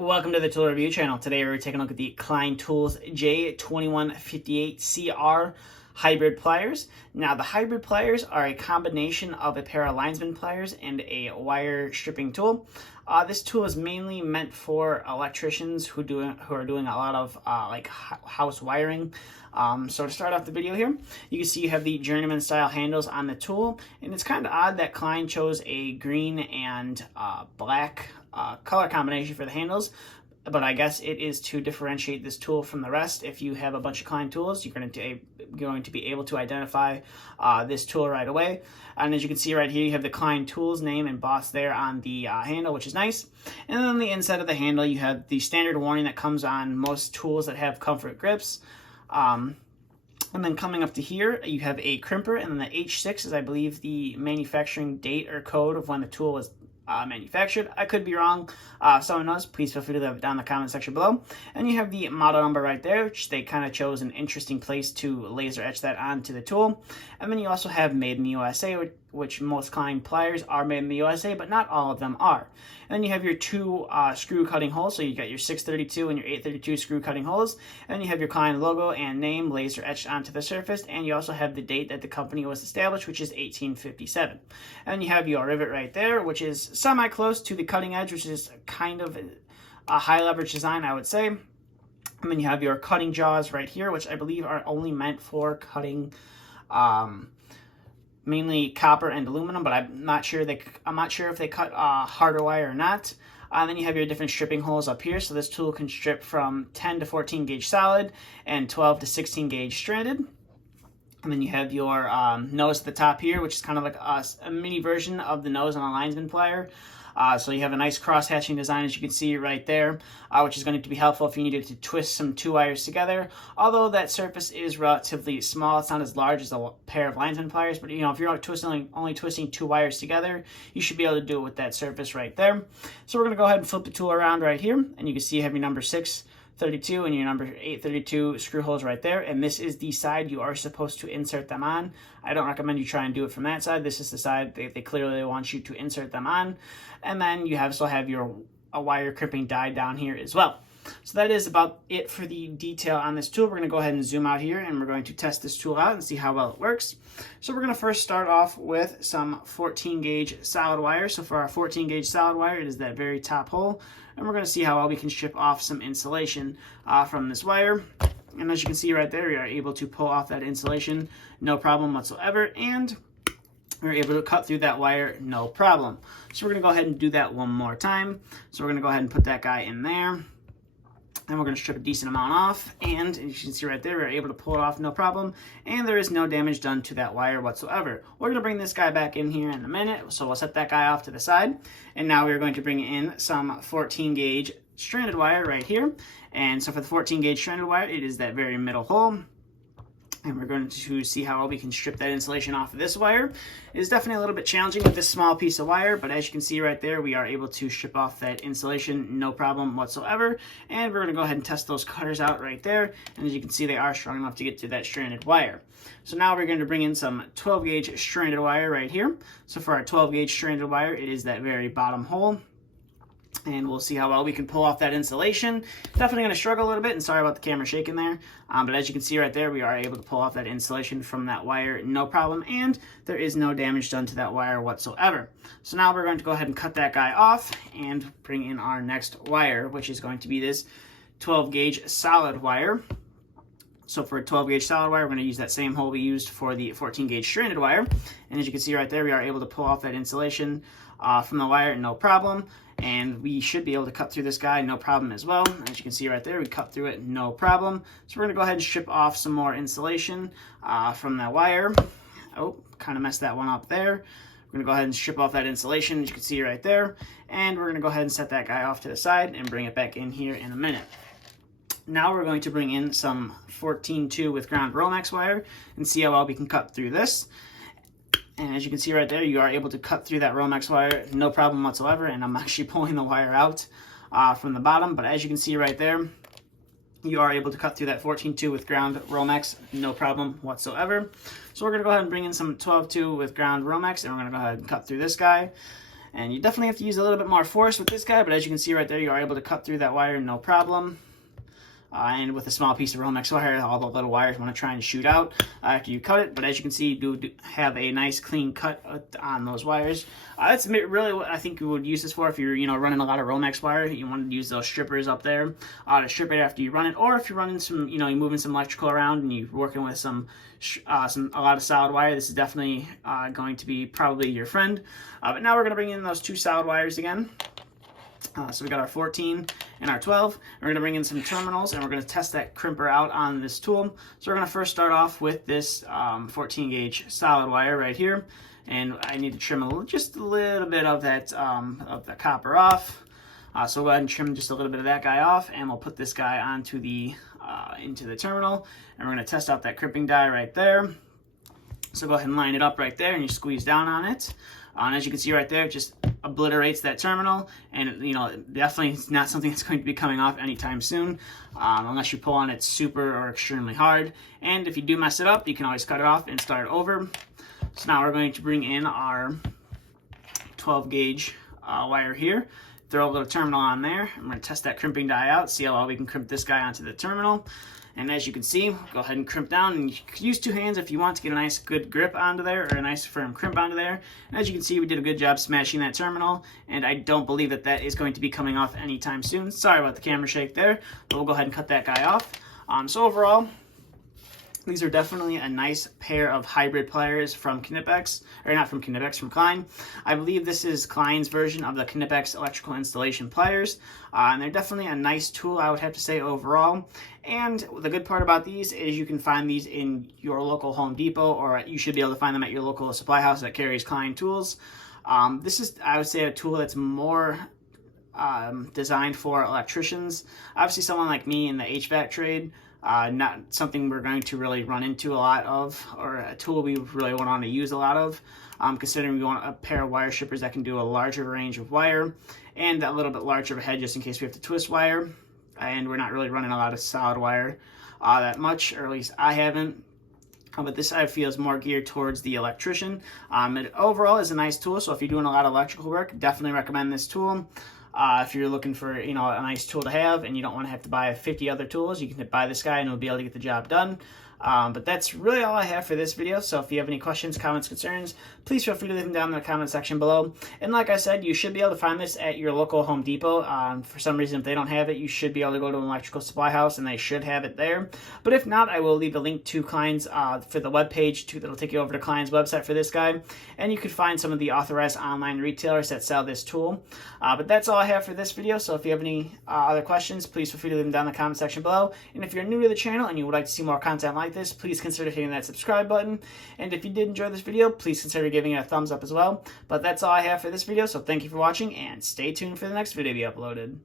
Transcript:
Welcome to the Tool Review channel. Today we're taking a look at the Klein Tools J215-8CR Hybrid Pliers. Now the hybrid pliers are a combination of a pair of linesman pliers and a wire stripping tool. This tool is mainly meant for electricians who are doing a lot of house wiring. So to start off the video here, you can see you have the journeyman style handles on the tool, and it's kind of odd that Klein chose a green and black color combination for the handles, but I guess it is to differentiate this tool from the rest. If you have a bunch of Klein tools, you're going to be able to identify this tool right away. And as you can see right here, you have the Klein Tools name embossed there on the handle, which is nice. And then on the inside of the handle, you have the standard warning that comes on most tools that have comfort grips. And then coming up to here, you have a crimper, and then the H6 is, I believe, the manufacturing date or code of when the tool was manufactured. I could be wrong. If someone knows, please feel free to leave it down in the comment section below. And you have the model number right there, which they kind of chose an interesting place to laser etch that onto the tool. And then you also have made in the USA, which most Klein pliers are made in the USA, but not all of them are. And then you have your two screw cutting holes, so you got your 632 and your 832 screw cutting holes. And then you have your Klein logo and name laser etched onto the surface, and you also have the date that the company was established, which is 1857. And then you have your rivet right there, which is semi-close to the cutting edge, which is kind of a high leverage design, I would say. And then you have your cutting jaws right here, which I believe are only meant for cutting mainly copper and aluminum, but I'm not sure if they cut harder wire or not. Then you have your different stripping holes up here. So this tool can strip from 10 to 14 gauge solid and 12 to 16 gauge stranded. And then you have your nose at the top here, which is kind of like a mini version of the nose on a linesman plier. So you have a nice cross-hatching design, as you can see right there, which is going to be helpful if you needed to twist some two wires together. Although that surface is relatively small, it's not as large as a pair of linesman pliers, but if you're only twisting two wires together, you should be able to do it with that surface right there. So we're going to go ahead and flip the tool around right here, and you can see you have your number 632 and your number 832 screw holes right there, and this is the side you are supposed to insert them on. I don't recommend you try and do it from that side. This is the side they clearly want you to insert them on. And then you still have your wire crimping die down here as well. So that is about it for the detail on this tool. We're going to go ahead and zoom out here, and we're going to test this tool out and see how well it works. So we're going to first start off with some 14 gauge solid wire. So for our 14 gauge solid wire, it is that very top hole, and we're going to see how well we can strip off some insulation from this wire. And as you can see right there, we are able to pull off that insulation no problem whatsoever, and we're able to cut through that wire no problem. So we're going to go ahead and do that one more time. So we're going to go ahead and put that guy in there, and we're going to strip a decent amount off, and as you can see right there, we're able to pull it off no problem, and there is no damage done to that wire whatsoever. We're going to bring this guy back in here in a minute, so we'll set that guy off to the side, and now we're going to bring in some 14 gauge stranded wire right here. And so for the 14 gauge stranded wire, it is that very middle hole. And we're going to see how well we can strip that insulation off of this wire. It is definitely a little bit challenging with this small piece of wire, but as you can see right there, we are able to strip off that insulation no problem whatsoever. And we're going to go ahead and test those cutters out right there. And as you can see, they are strong enough to get to that stranded wire. So now we're going to bring in some 12 gauge stranded wire right here. So for our 12 gauge stranded wire, it is that very bottom hole. And we'll see how well we can pull off that insulation. Definitely going to struggle a little bit, and sorry about the camera shaking there. But as you can see right there, we are able to pull off that insulation from that wire no problem, and there is no damage done to that wire whatsoever. So now we're going to go ahead and cut that guy off and bring in our next wire, which is going to be this 12 gauge solid wire. So for a 12 gauge solid wire, we're going to use that same hole we used for the 14 gauge stranded wire. And as you can see right there, we are able to pull off that insulation from the wire no problem. And we should be able to cut through this guy no problem as well. As you can see right there, we cut through it no problem. So we're going to go ahead and strip off some more insulation from that wire. Oh, kind of messed that one up there. We're going to go ahead and strip off that insulation, as you can see right there. And we're going to go ahead and set that guy off to the side and bring it back in here in a minute. Now we're going to bring in some 14-2 with ground Romex wire and see how well we can cut through this. And as you can see right there, you are able to cut through that Romex wire no problem whatsoever. And I'm actually pulling the wire out from the bottom. But as you can see right there, you are able to cut through that 14-2 with ground Romex no problem whatsoever. So we're going to go ahead and bring in some 12-2 with ground Romex, and we're going to go ahead and cut through this guy. And you definitely have to use a little bit more force with this guy, but as you can see right there, you are able to cut through that wire no problem. And with a small piece of Romex wire, all the little wires want to try and shoot out after you cut it. But as you can see, you do have a nice clean cut on those wires. That's really what I think you would use this for if you're running a lot of Romex wire. You want to use those strippers up there to strip it after you run it, or if you're running some, you're moving some electrical around and you're working with a lot of solid wire. This is definitely going to be probably your friend. But now we're going to bring in those two solid wires again. So we got our 14 and our 12. We're going to bring in some terminals and we're going to test that crimper out on this tool. So we're going to first start off with this 14 gauge solid wire right here. And I need to trim just a little bit of that of the copper off. So we'll go ahead and trim just a little bit of that guy off, and we'll put this guy onto the into the terminal. And we're going to test out that crimping die right there. So go ahead and line it up right there, and you squeeze down on it. And as you can see right there, it just obliterates that terminal, and definitely it's not something that's going to be coming off anytime soon, unless you pull on it super or extremely hard. And if you do mess it up, you can always cut it off and start over. So now we're going to bring in our 12 gauge wire here, throw a little terminal on there. I'm going to test that crimping die out, see how well we can crimp this guy onto the terminal. And as you can see, go ahead and crimp down, and you can use two hands if you want to get a nice good grip onto there, or a nice firm crimp onto there. And as you can see, we did a good job smashing that terminal, and I don't believe that that is going to be coming off anytime soon. Sorry about the camera shake there, but we'll go ahead and cut that guy off. So overall, these are definitely a nice pair of hybrid pliers from Knipex, or not from Knipex, from Klein. I believe this is Klein's version of the Knipex electrical installation pliers, and they're definitely a nice tool, I would have to say, overall. And the good part about these is you can find these in your local Home Depot, or you should be able to find them at your local supply house that carries Klein tools. This is, I would say, a tool that's more designed for electricians. Obviously, someone like me in the HVAC trade, not something we're going to really run into a lot of, or a tool we really want to use a lot of, considering we want a pair of wire strippers that can do a larger range of wire and a little bit larger of a head just in case we have to twist wire. And we're not really running a lot of solid wire that much, or at least I haven't. But this I feel is more geared towards the electrician. It overall is a nice tool, so if you're doing a lot of electrical work, definitely recommend this tool. If you're looking for a nice tool to have and you don't want to have to buy 50 other tools, you can buy this guy and it'll be able to get the job done. But that's really all I have for this video. So if you have any questions, comments, concerns, please feel free to leave them down in the comment section below. And like I said, you should be able to find this at your local Home Depot. For some reason, if they don't have it, you should be able to go to an electrical supply house and they should have it there. But if not, I will leave a link to Klein's for the webpage that'll take you over to Klein's website for this guy. And you can find some of the authorized online retailers that sell this tool. But that's all I have for this video. So if you have any other questions, please feel free to leave them down in the comment section below. And if you're new to the channel and you would like to see more content like this, please consider hitting that subscribe button. And if you did enjoy this video, please consider giving it a thumbs up as well. But that's all I have for this video, so thank you for watching, and stay tuned for the next video to be uploaded.